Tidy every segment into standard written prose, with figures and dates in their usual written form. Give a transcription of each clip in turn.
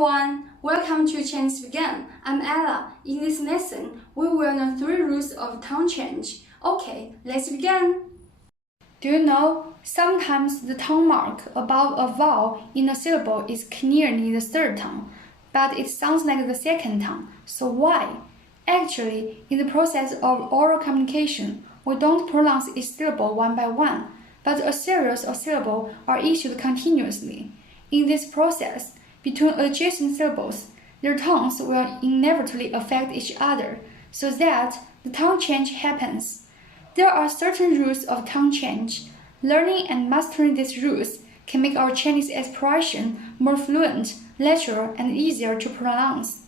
everyone, welcome to Chinese Begin. I'm Ella. In this lesson, we will learn 3 rules of tongue change. Okay, let's begin. Do you know, sometimes the tongue mark above a vowel in a syllable is clearly the third tongue, but it sounds like the second tongue. So why? Actually, in the process of oral communication, we don't pronounce each syllable one by one, but a series of syllables are issued continuously. In this process, between adjacent syllables, their tones will inevitably affect each other, so that the tongue change happens. There are certain rules of tongue change. Learning and mastering these rules can make our Chinese expression more fluent, natural, and easier to pronounce.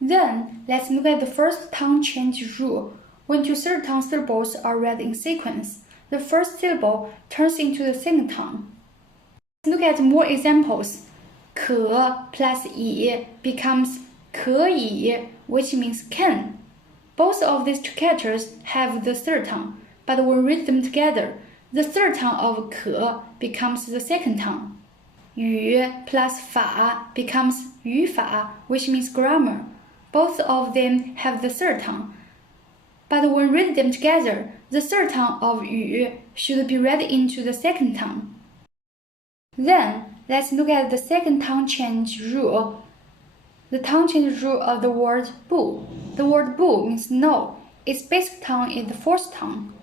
Then, let's look at the first tongue change rule. When two third tongue syllables are read in sequence, the first syllable turns into the second tongue. Let's look at more examples. 可 plus 以 becomes 可以, which means can. Both of these two characters have the third tongue, but when read them together, the third tongue of 可 becomes the second tongue. 语 plus 法 becomes 语法, which means grammar. Both of them have the third tongue, but when read them together, the third tongue of 语 should be read into the second tongue. Then, let's look at the second tongue change rule. The tongue change rule of the word 不. The word 不 means no. Its basic tongue is the fourth tongue.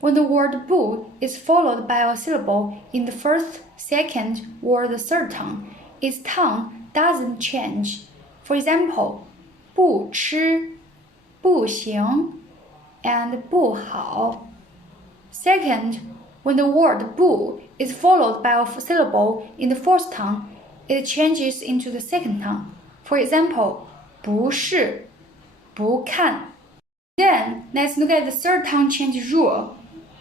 When the word 不 is followed by a syllable in the first, second, or the third tongue, its tongue doesn't change. For example, 不吃, 不行, and 不好. Second, when the word 不 is followed by a syllable in the fourth tongue, it changes into the second tongue. For example, 不是, 不看. Then, let's look at the third tongue change rule.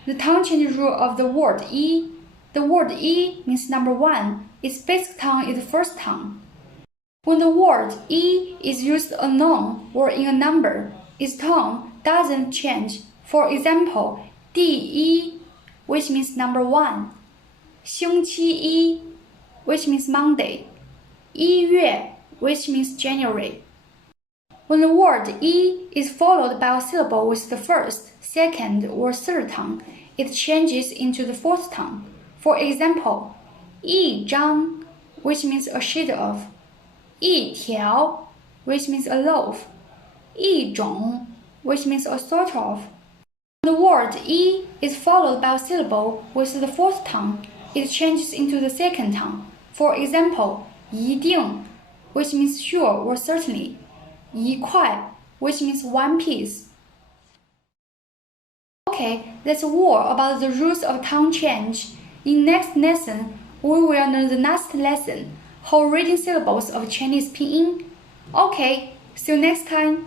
The tongue change rule of the word 一. The word 一 means number 1. Its basic tongue is the first tongue. When the word 一 is used alone or in a number, its tone doesn't change. For example, 第一, which means number 1. 星期一, which means Monday. 一月, which means January. When the word 一 is followed by a syllable with the first, second, or third tongue, it changes into the fourth tongue. For example, 一张, which means a shade of. 一条, which means a loaf. 一种, which means a sort of. When the word 一 is followed by a syllable with the fourth tongue, it changes into the second tongue. For example, 一定, which means sure or certainly. 一块, which means one piece. Okay, that's all about the rules of tongue change. In next lesson, we will learn the last lesson, whole reading syllables of Chinese pinyin. Okay, see you next time.